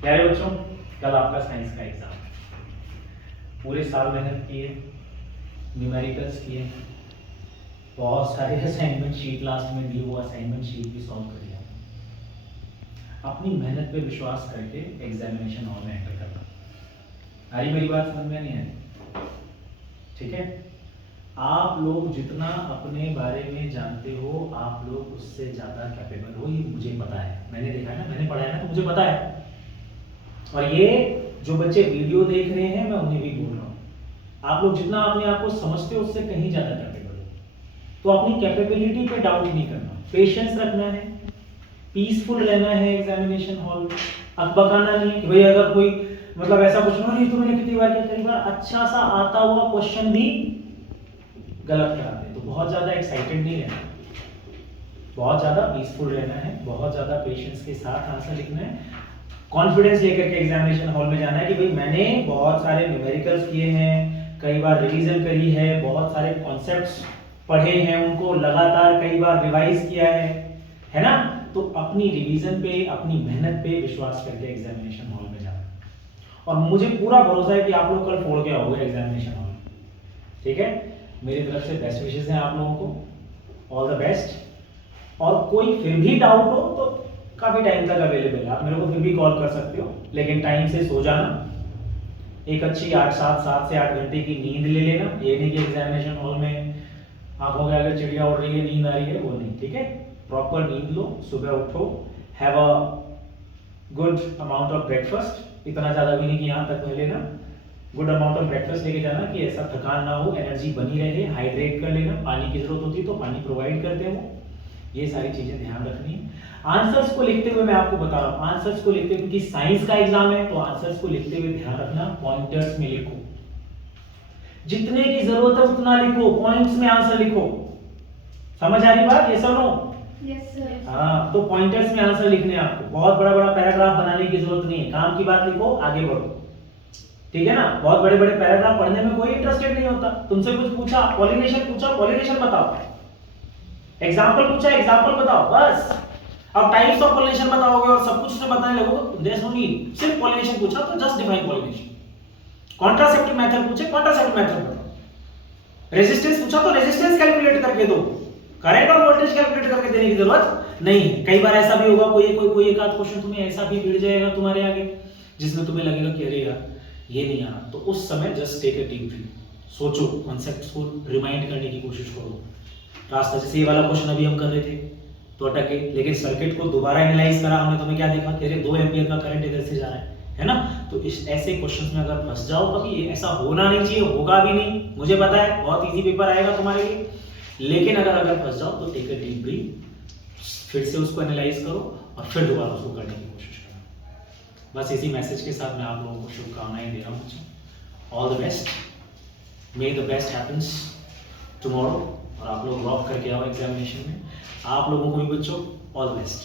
प्यारे बच्चों, कल आपका साइंस का एग्जाम, पूरे साल मेहनत किए, न्यूमेरिकल्स किए, बहुत सारे असाइनमेंट शीट लास्ट में दिए, वो असाइनमेंट शीट भी सॉल्व कर लिया। अपनी मेहनत पे विश्वास करके एग्जामिनेशन हॉल में एंटर करना। आ रही मेरी बात समझ में नहीं है? ठीक है, आप लोग जितना अपने बारे में जानते हो, आप लोग उससे ज़्यादा कैपेबल हो, ये मुझे पता है। मैंने देखा है ना, मैंने पढ़ा है ना, तो मुझे पता है। और ये जो बच्चे वीडियो देख रहे हैं, मैं उन्हें भी बोल रहा हूँ, आप लोग जितना अपने आप को समझते हो उससे कहीं ज़्यादा कैपेबल हो। तो अपनी कैपेबिलिटी पे डाउट नहीं करना, पेशेंस रखना है, पीसफुल रहना है एग्जामिनेशन हॉल में, अकबकाना नहीं कि भाई अगर कोई मतलब ऐसा कुछ ना, नहीं तो मैंने कितनी बार किया, कई बार अच्छा सा आता हुआ क्वेश्चन भी गलत कराते, तो बहुत ज़्यादा एक्साइटेड नहीं रहना, बहुत ज़्यादा पीसफुल रहना है, बहुत ज़्यादा पेशेंस के साथ आंसर लिखना है, कॉन्फिडेंस लेकर के एग्जामिनेशन हॉल में जाना है कि भाई मैंने बहुत सारे न्यूमेरिकल्स किए हैं, कई बार रिवीजन करी है, बहुत सारे कॉन्सेप्ट्स पढ़े हैं, उनको लगातार कई बार रिवाइज किया है ना। तो अपनी रिवीजन पे, अपनी मेहनत पे विश्वास करके एग्जामिनेशन हॉल में जाना। और मुझे पूरा भरोसा है कि आप लोग कल फोड़ के आओगे एग्जामिनेशन हॉल में। ठीक है, मेरी तरफ से बेस्ट विशेस हैं आप लोगों को, ऑल द बेस्ट। और कोई फिर भी डाउट हो तो काफ़ी टाइम तक अवेलेबल है, आप मेरे को फिर भी कॉल कर सकते हो, लेकिन टाइम से सो जाना, एक अच्छी 7 से 8 घंटे की नींद ले लेना। ये नहीं कि एग्जामिनेशन हॉल में आंखों के आगे चिड़िया उड़ रही है, नींद आ रही है, वो नहीं। ठीक है, प्रॉपर नींद लो, सुबह उठो, have a good amount of breakfast, इतना ज़्यादा भी नहीं कि यहाँ तक में लेना, गुड अमाउंट ऑफ ब्रेकफास्ट लेके जाना कि ऐसा थकान ना हो, एनर्जी बनी रहे, हाइड्रेट कर लेना, पानी की जरूरत होती है तो पानी प्रोवाइड करते हैं वो, ये सारी चीजें ध्यान रखनी है। आंसर्स को लिखते हुए मैं आपको बता रहा हूँ, आंसर्स को लिखते हुए, क्योंकि साइंस का एग्जाम है तो आंसर्स को लिखते हुए ध्यान रखना, पॉइंटर्स में लिखो, जितने की जरूरत है उतना लिखो, पॉइंट्स में आंसर लिखो। समझ आ रही बात? ये सुनो, यस सर। हाँ, तो पॉइंटर्स में आंसर लिखने हैं आपको, बहुत बड़ा बड़ा पैराग्राफ बनाने की जरूरत नहीं है, काम की बात लिखो, आगे बढ़ो। ठीक है ना, बहुत बड़े बड़े पैराग्राफ पढ़ने में कोई इंटरेस्टेड नहीं होता। तुमसे कुछ पूछा, पॉलिनेशन पूछा, पॉलिनेशन बताओ, एग्जाम्पल पूछा, एग्जाम्पल बताओ, बस। अब टाइप्स ऑफ पॉलिनेशन बताओगे और सब कुछ उसमें बताने लगोगे, देयर इज नो नीड। सिर्फ पॉलिनेशन पूछा तो just define pollination, contraceptive method पूछे, कॉन्ट्रासेप्टिव मेथड बताओ, रेजिस्टेंस पूछा तो रेजिस्टेंस कैलकुलेट करके दो, करंट और वोल्टेज कैलकुलेट करके देने की जरूरत नहीं है। कई बार ऐसा भी होगा, कोई एक आध क्वेश्चन तुम्हें ऐसा भी भिड़ जाएगा तुम्हारे आगे जिसमें तुम्हें लगेगा कि अरे यार ये नहीं आना, तो उस समय just take a deep breath, सोचो, कॉन्सेप्ट्स को रिमाइंड करने की कोशिश करो। रास्ता, जैसे ये वाला क्वेश्चन अभी हम कर रहे थे तो अटके, लेकिन सर्किट को दोबारा एनालाइज करा हमने, तुम्हें क्या देखा कि अरे 2 एम्पीयर का करंट इधर से जा रहा है ना। तो इस ऐसे क्वेश्चंस में अगर फंस जाओ कभी, ये ऐसा होना नहीं चाहिए, होगा भी नहीं, मुझे पता है, बहुत इजी पेपर आएगा तुम्हारे लिए, लेकिन अगर फंस जाओ तो टेक अ डीप ब्रीथ, फिर से उसको एनालाइज करो और फिर दोबारा उसको करने की कोशिश करो। बस इसी मैसेज के साथ मैं आप लोगों को शुभकामनाएं दे रहा हूँ। All the best, may the best happens tomorrow, और आप लोग रॉक करके आओ एग्जामिनेशन में। आप लोगों को भी बच्चों, ऑल द बेस्ट।